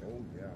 Oh, yeah.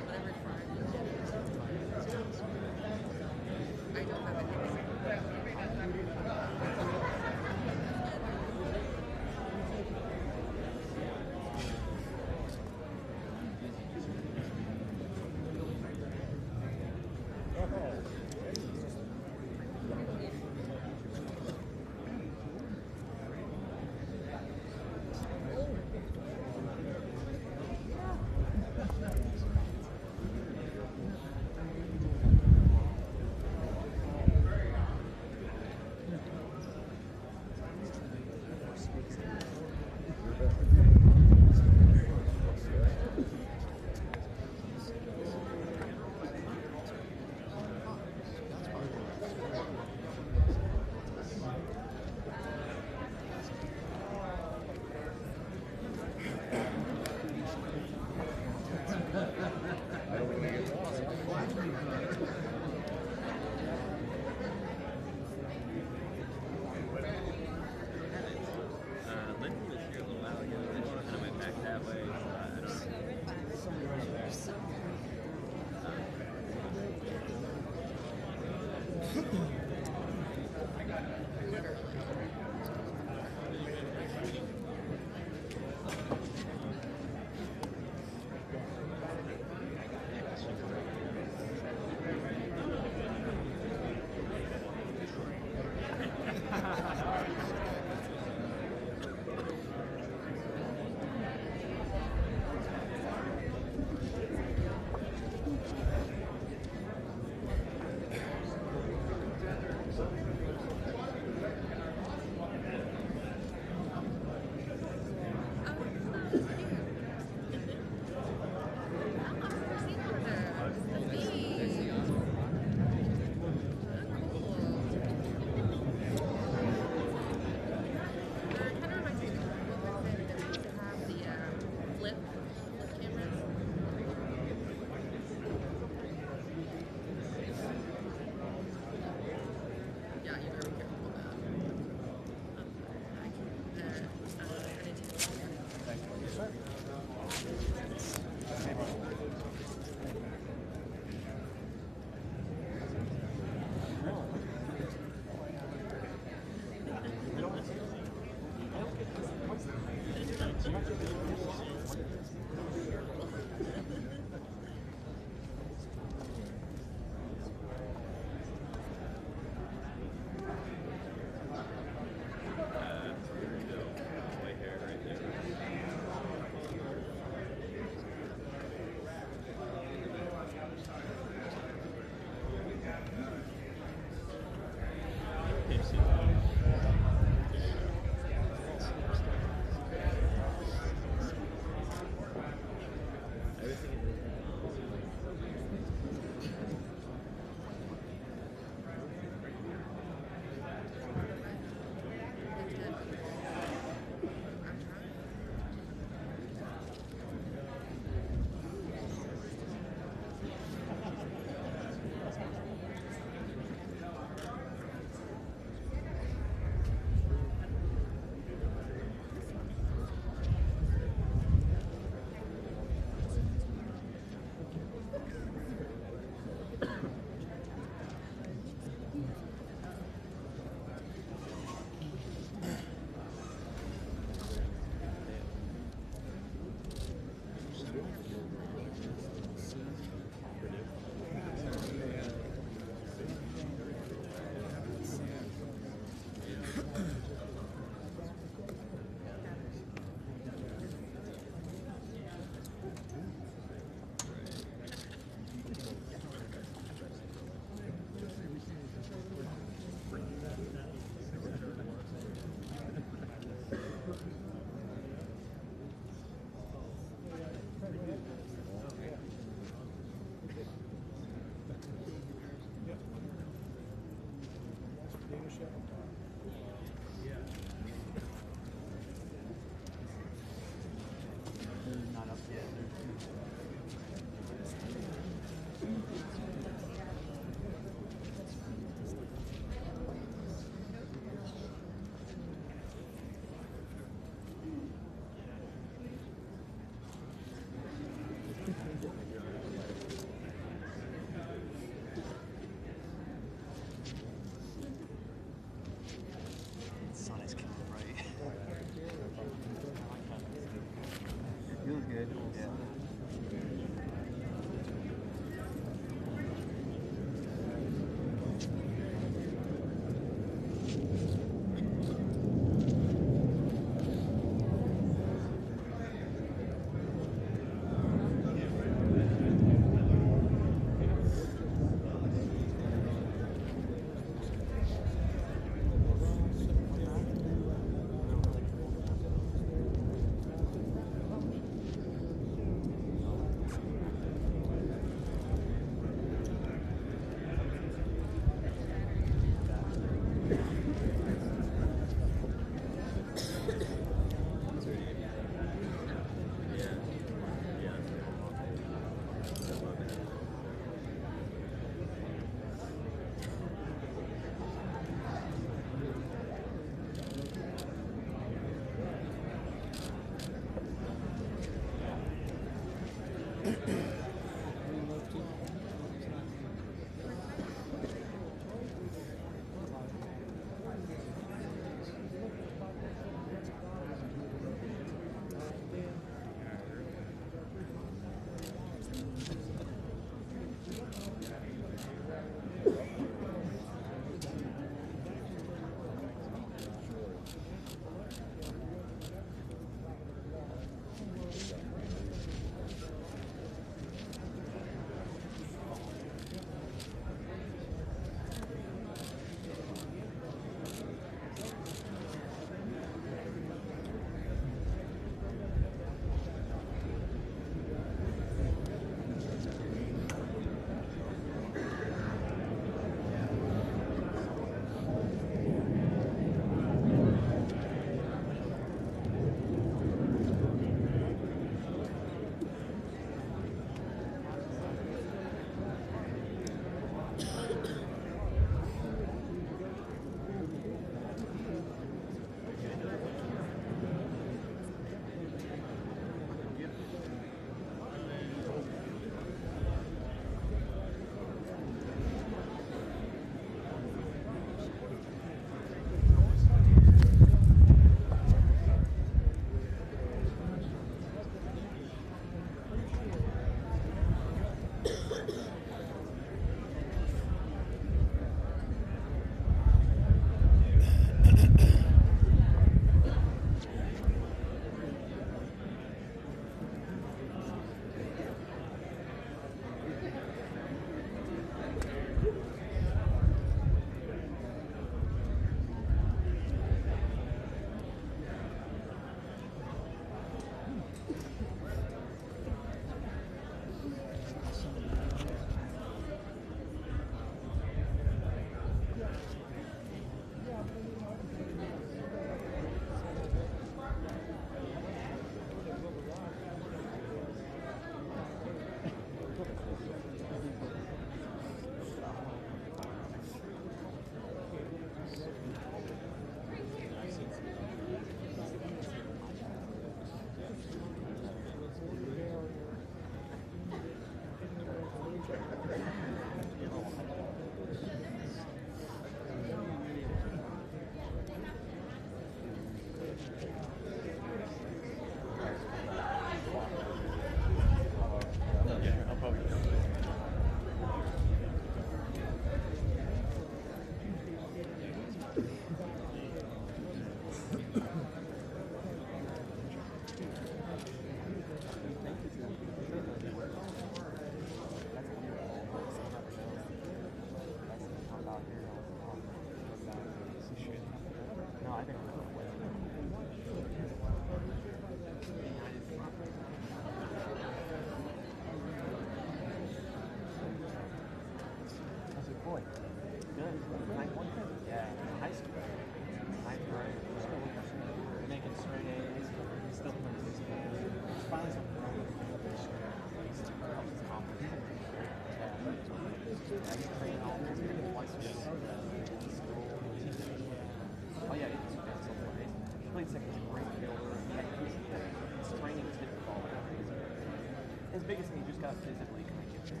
biggest thing, you just gotta physically kind of get there.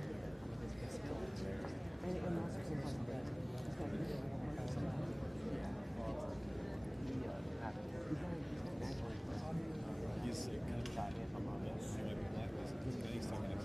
And also sometimes that he's kind of shy in from it. He might be blacklisted. And he's talking to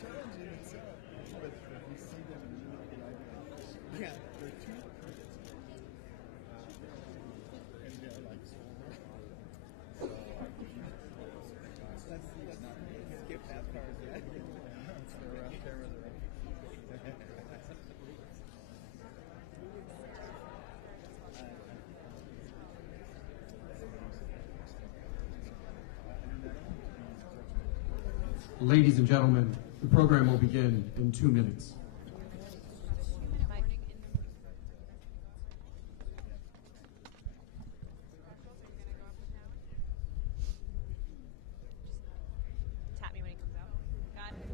challenge in itself, but we see them in New York, and I like, yeah, they're two crickets, and they're like so. Let's not skip that part yet. They're out there with the Ladies and gentlemen, the program will begin in 2 minutes. Tap me when he comes out. Got it.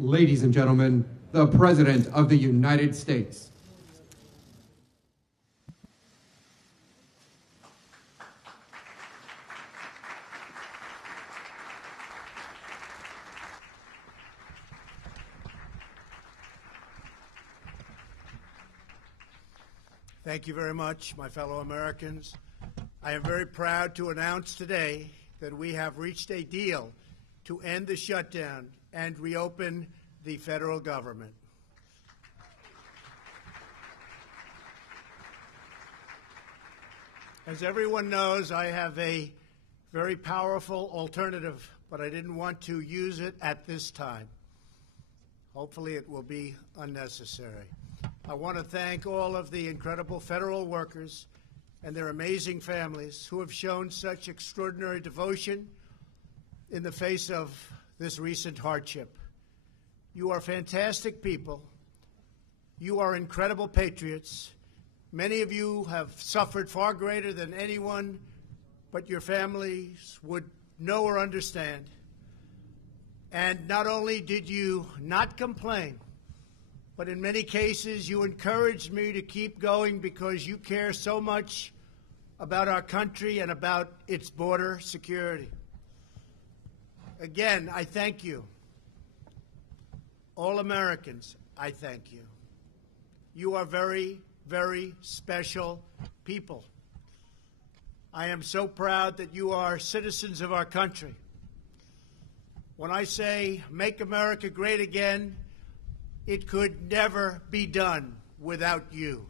Ladies and gentlemen, the President of the United States. Thank you very much, my fellow Americans. I am very proud to announce today that we have reached a deal to end the shutdown and reopen the federal government. As everyone knows, I have a very powerful alternative, but I didn't want to use it at this time. Hopefully it will be unnecessary. I want to thank all of the incredible federal workers and their amazing families who have shown such extraordinary devotion in the face of this recent hardship. You are fantastic people. You are incredible patriots. Many of you have suffered far greater than anyone but your families would know or understand. And not only did you not complain, but in many cases you encouraged me to keep going because you care so much about our country and about its border security. Again, I thank you. All Americans, I thank you. You are very, very special people. I am so proud that you are citizens of our country. When I say make America great again, it could never be done without you.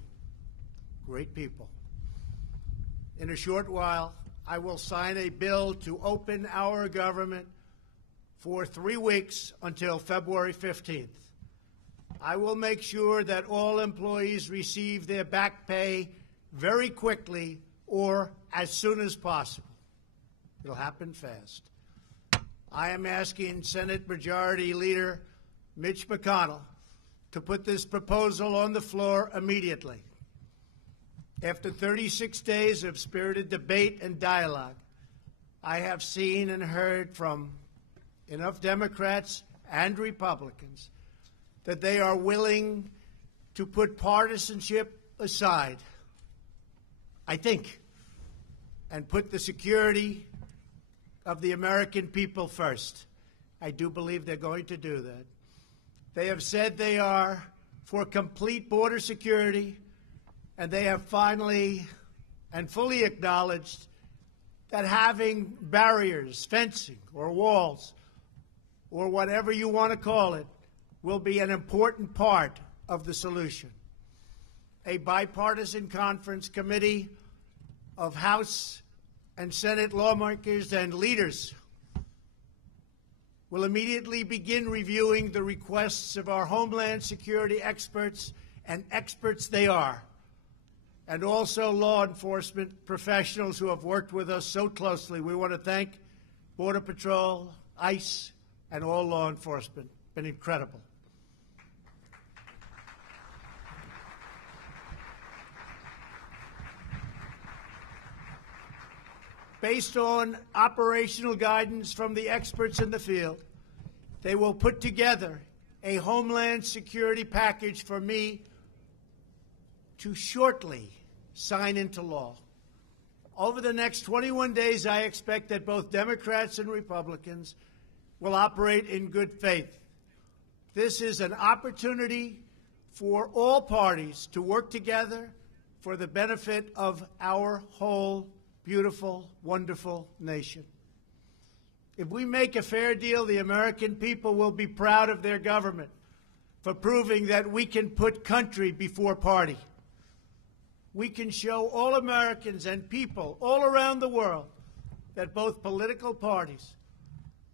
Great people. In a short while, I will sign a bill to open our government for 3 weeks until February 15th. I will make sure that all employees receive their back pay very quickly or as soon as possible. It'll happen fast. I am asking Senate Majority Leader Mitch McConnell to put this proposal on the floor immediately. After 36 days of spirited debate and dialogue, I have seen and heard from enough Democrats and Republicans that they are willing to put partisanship aside, I think, and put the security of the American people first. I do believe they're going to do that. They have said they are for complete border security, and they have finally and fully acknowledged that having barriers, fencing, or walls, or whatever you want to call it, will be an important part of the solution. A bipartisan conference committee of House and Senate lawmakers and leaders will immediately begin reviewing the requests of our Homeland Security experts, and experts they are, and also law enforcement professionals who have worked with us so closely. We want to thank Border Patrol, ICE, and all law enforcement. Been incredible. Based on operational guidance from the experts in the field, they will put together a Homeland Security package for me to shortly sign into law. Over the next 21 days, I expect that both Democrats and Republicans will operate in good faith. This is an opportunity for all parties to work together for the benefit of our whole beautiful, wonderful nation. If we make a fair deal, the American people will be proud of their government for proving that we can put country before party. We can show all Americans and people all around the world that both political parties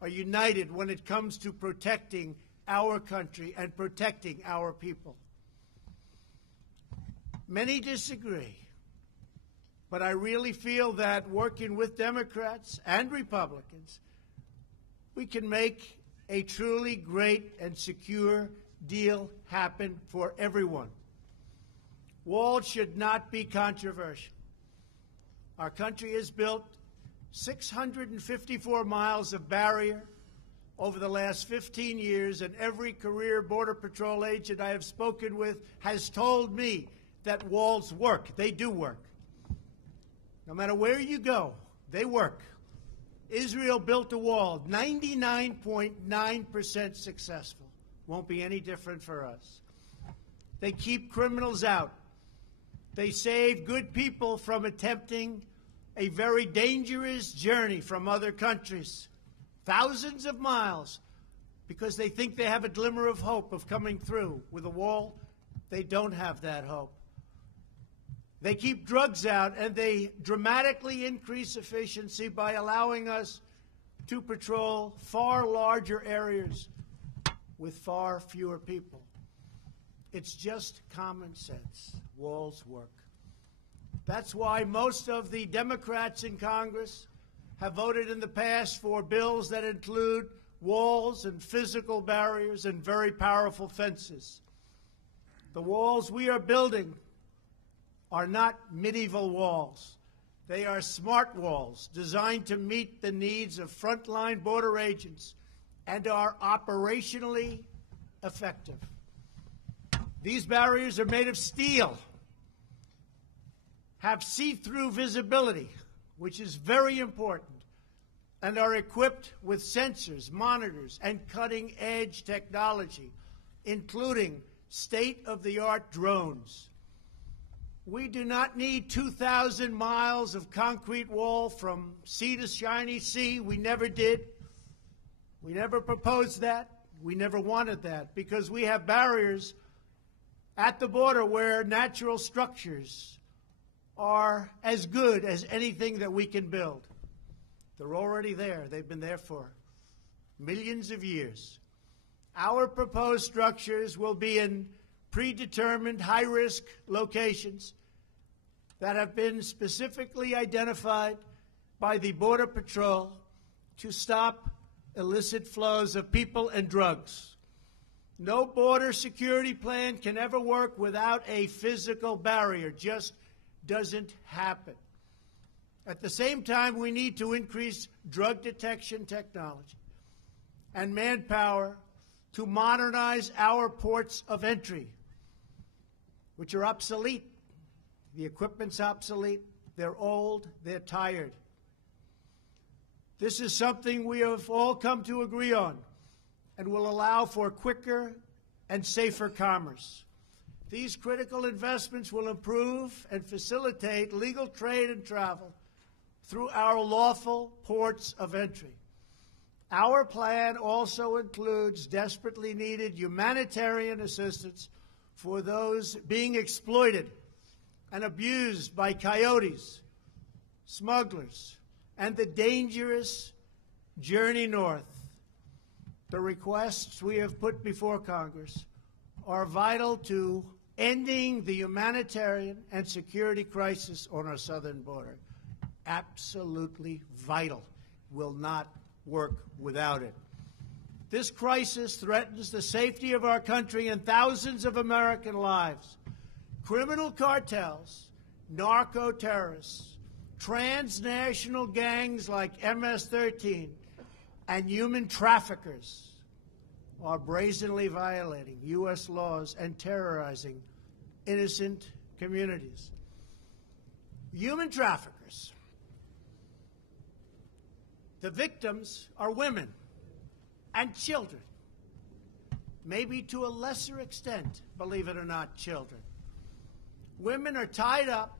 are united when it comes to protecting our country and protecting our people. Many disagree. But I really feel that working with Democrats and Republicans, we can make a truly great and secure deal happen for everyone. Walls should not be controversial. Our country has built 654 miles of barrier over the last 15 years, and every career Border Patrol agent I have spoken with has told me that walls work. They do work. No matter where you go, they work. Israel built a wall, 99.9% successful. Won't be any different for us. They keep criminals out. They save good people from attempting a very dangerous journey from other countries, thousands of miles, because they think they have a glimmer of hope of coming through. With a wall, they don't have that hope. They keep drugs out, and they dramatically increase efficiency by allowing us to patrol far larger areas with far fewer people. It's just common sense. Walls work. That's why most of the Democrats in Congress have voted in the past for bills that include walls and physical barriers and very powerful fences. The walls we are building are not medieval walls. They are smart walls designed to meet the needs of frontline border agents and are operationally effective. These barriers are made of steel, have see-through visibility, which is very important, and are equipped with sensors, monitors, and cutting-edge technology, including state-of-the-art drones. We do not need 2,000 miles of concrete wall from sea to shiny sea. We never did. We never proposed that. We never wanted that, because we have barriers at the border where natural structures are as good as anything that we can build. They're already there. They've been there for millions of years. Our proposed structures will be in predetermined high-risk locations that have been specifically identified by the Border Patrol to stop illicit flows of people and drugs. No border security plan can ever work without a physical barrier. Just doesn't happen. At the same time, we need to increase drug detection technology and manpower to modernize our ports of entry, which are obsolete. The equipment's obsolete. They're old. They're tired. This is something we have all come to agree on and will allow for quicker and safer commerce. These critical investments will improve and facilitate legal trade and travel through our lawful ports of entry. Our plan also includes desperately needed humanitarian assistance for those being exploited and abused by coyotes, smugglers, and the dangerous journey north. The requests we have put before Congress are vital to ending the humanitarian and security crisis on our southern border. Absolutely vital. Will not work without it. This crisis threatens the safety of our country and thousands of American lives. Criminal cartels, narco-terrorists, transnational gangs like MS-13, and human traffickers are brazenly violating U.S. laws and terrorizing innocent communities. Human traffickers. The victims are women and children, maybe to a lesser extent, believe it or not, children. Women are tied up,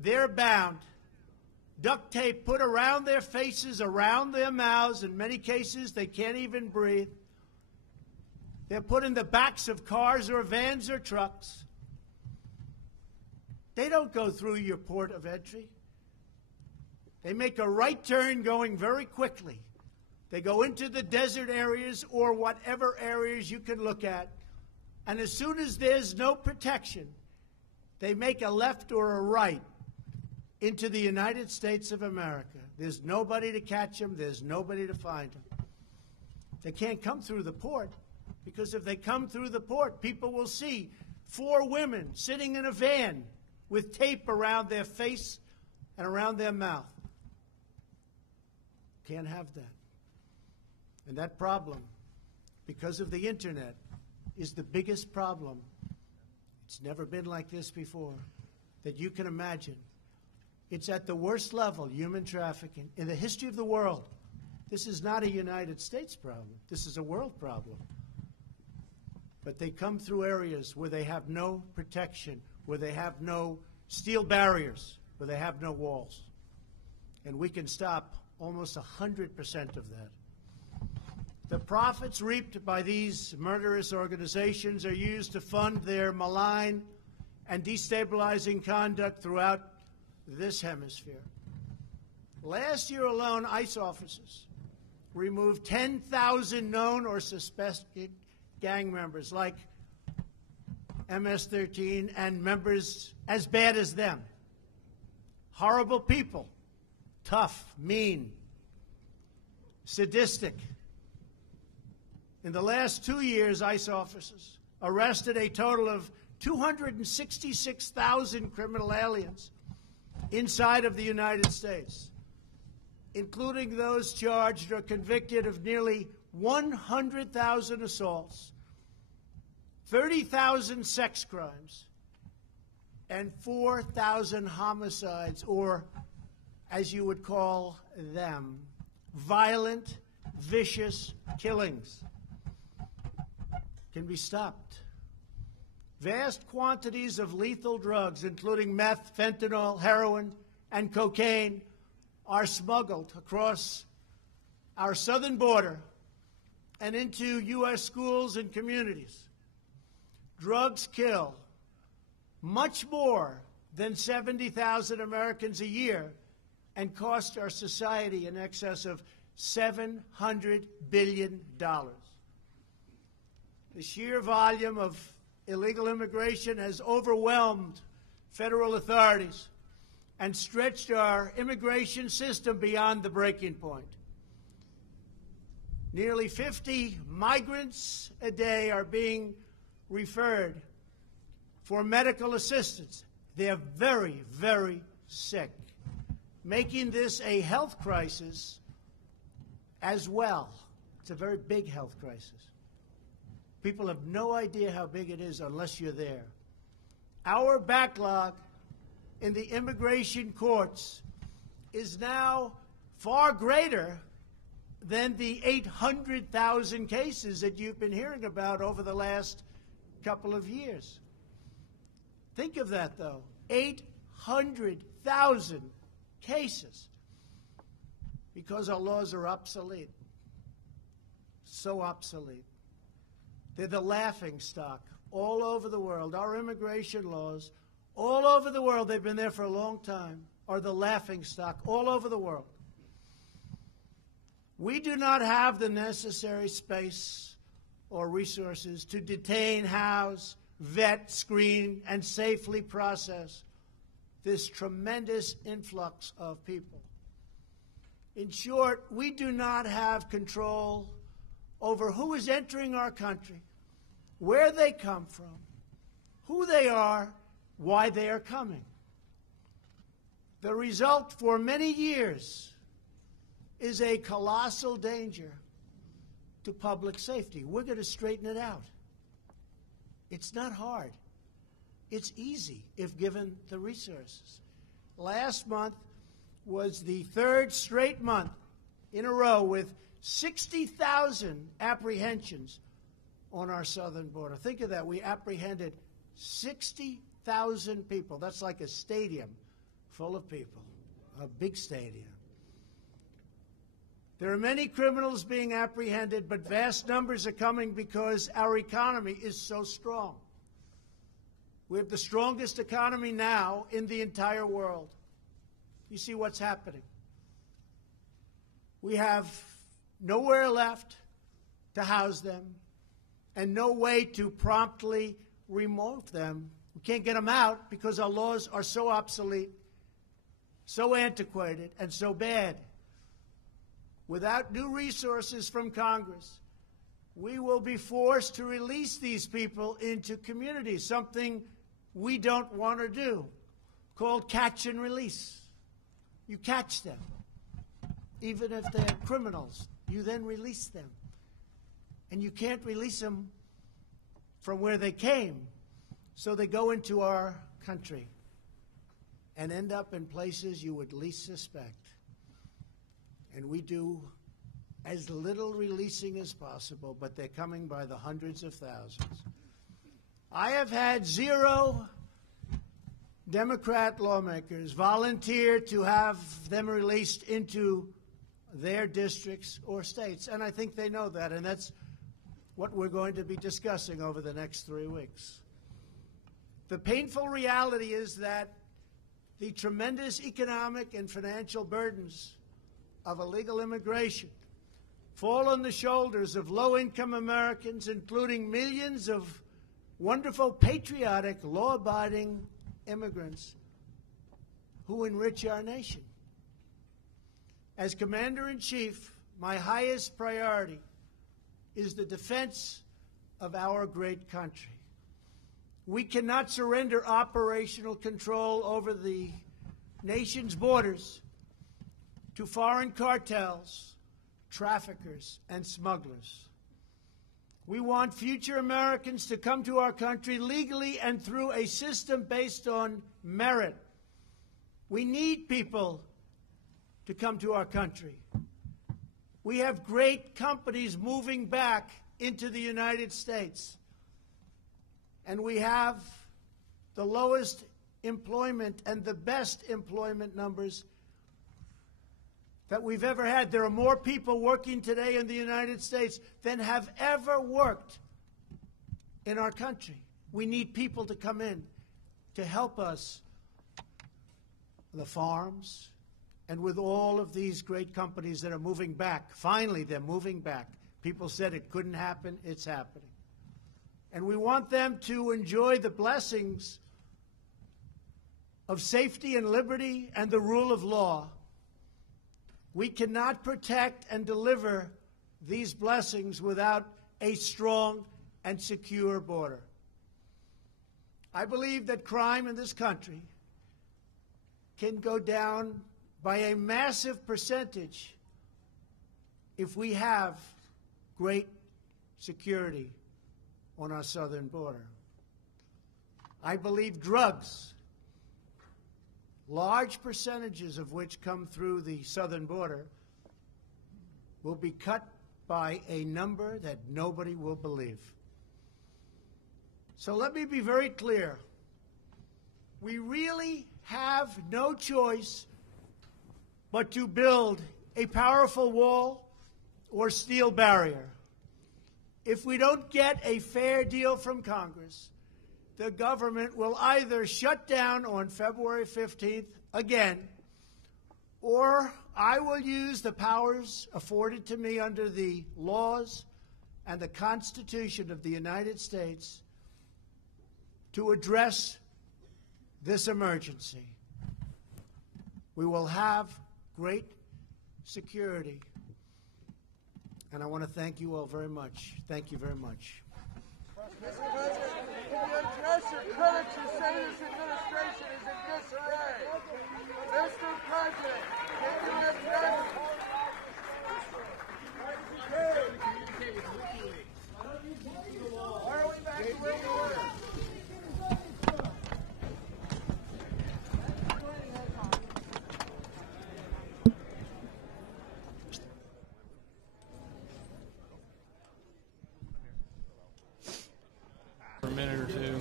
they're bound, duct tape put around their faces, around their mouths. In many cases, they can't even breathe. They're put in the backs of cars or vans or trucks. They don't go through your port of entry. They make a right turn going very quickly. They go into the desert areas or whatever areas you can look at. And as soon as there's no protection, they make a left or a right into the United States of America. There's nobody to catch them. There's nobody to find them. They can't come through the port, because if they come through the port, people will see 4 women sitting in a van with tape around their face and around their mouth. Can't have that. And that problem, because of the internet, is the biggest problem. It's never been like this before that you can imagine. It's at the worst level, human trafficking, in the history of the world. This is not a United States problem. This is a world problem. But they come through areas where they have no protection, where they have no steel barriers, where they have no walls. And we can stop almost 100% of that. The profits reaped by these murderous organizations are used to fund their malign and destabilizing conduct throughout this hemisphere. Last year alone, ICE officers removed 10,000 known or suspected gang members like MS-13 and members as bad as them. Horrible people, tough, mean, sadistic. In the last 2 years, ICE officers arrested a total of 266,000 criminal aliens inside of the United States, including those charged or convicted of nearly 100,000 assaults, 30,000 sex crimes, and 4,000 homicides, or, as you would call them, violent, vicious killings. Can be stopped. Vast quantities of lethal drugs, including meth, fentanyl, heroin, and cocaine, are smuggled across our southern border and into U.S. schools and communities. Drugs kill much more than 70,000 Americans a year and cost our society in excess of $700 billion. The sheer volume of illegal immigration has overwhelmed federal authorities and stretched our immigration system beyond the breaking point. Nearly 50 migrants a day are being referred for medical assistance. They're very, very sick, making this a health crisis as well. It's a very big health crisis. People have no idea how big it is unless you're there. Our backlog in the immigration courts is now far greater than the 800,000 cases that you've been hearing about over the last couple of years. Think of that, though. 800,000 cases because our laws are obsolete. So obsolete. They're the laughing stock all over the world. Our immigration laws, all over the world, they've been there for a long time, are the laughing stock all over the world. We do not have the necessary space or resources to detain, house, vet, screen, and safely process this tremendous influx of people. In short, we do not have control over who is entering our country, where they come from, who they are, why they are coming. The result for many years is a colossal danger to public safety. We're going to straighten it out. It's not hard. It's easy if given the resources. Last month was the third straight month in a row with 60,000 apprehensions on our southern border. Think of that. We apprehended 60,000 people. That's like a stadium full of people, a big stadium. There are many criminals being apprehended, but vast numbers are coming because our economy is so strong. We have the strongest economy now in the entire world. You see what's happening. We have nowhere left to house them and no way to promptly remove them. We can't get them out because our laws are so obsolete, so antiquated, and so bad. Without new resources from Congress, we will be forced to release these people into communities, something we don't want to do, called catch and release. You catch them, even if they're criminals. you then release them. And you can't release them from where they came. So they go into our country and end up in places you would least suspect. And we do as little releasing as possible, but they're coming by the hundreds of thousands. I have had 0 Democrat lawmakers volunteer to have them released into their districts or states, and I think they know that, and that's what we're going to be discussing over the next 3 weeks. The painful reality is that the tremendous economic and financial burdens of illegal immigration fall on the shoulders of low-income Americans, including millions of wonderful, patriotic, law-abiding immigrants who enrich our nation. As Commander-in-Chief, my highest priority is the defense of our great country. We cannot surrender operational control over the nation's borders to foreign cartels, traffickers, and smugglers. We want future Americans to come to our country legally and through a system based on merit. We need people to come to our country. We have great companies moving back into the United States. And we have the lowest employment and the best employment numbers that we've ever had. There are more people working today in the United States than have ever worked in our country. We need people to come in to help us on the farms and with all of these great companies that are moving back. Finally, they're moving back. People said it couldn't happen. It's happening. And we want them to enjoy the blessings of safety and liberty and the rule of law. We cannot protect and deliver these blessings without a strong and secure border. I believe that crime in this country can go down by a massive percentage if we have great security on our southern border. I believe drugs, large percentages of which come through the southern border, will be cut by a number that nobody will believe. So let me be very clear. We really have no choice but to build a powerful wall or steel barrier. If we don't get a fair deal from Congress, the government will either shut down on February 15th again, or I will use the powers afforded to me under the laws and the Constitution of the United States to address this emergency. We will have great security. And I want to thank you all very much. Thank you very much. Mr. President, can you address your critics who say this administration is in disarray? Mr. President, can you address... Why are we back to where we were? For a minute or two.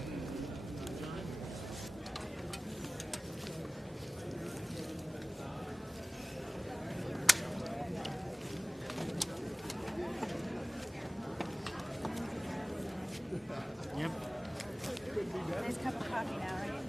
Nice cup of coffee now, right?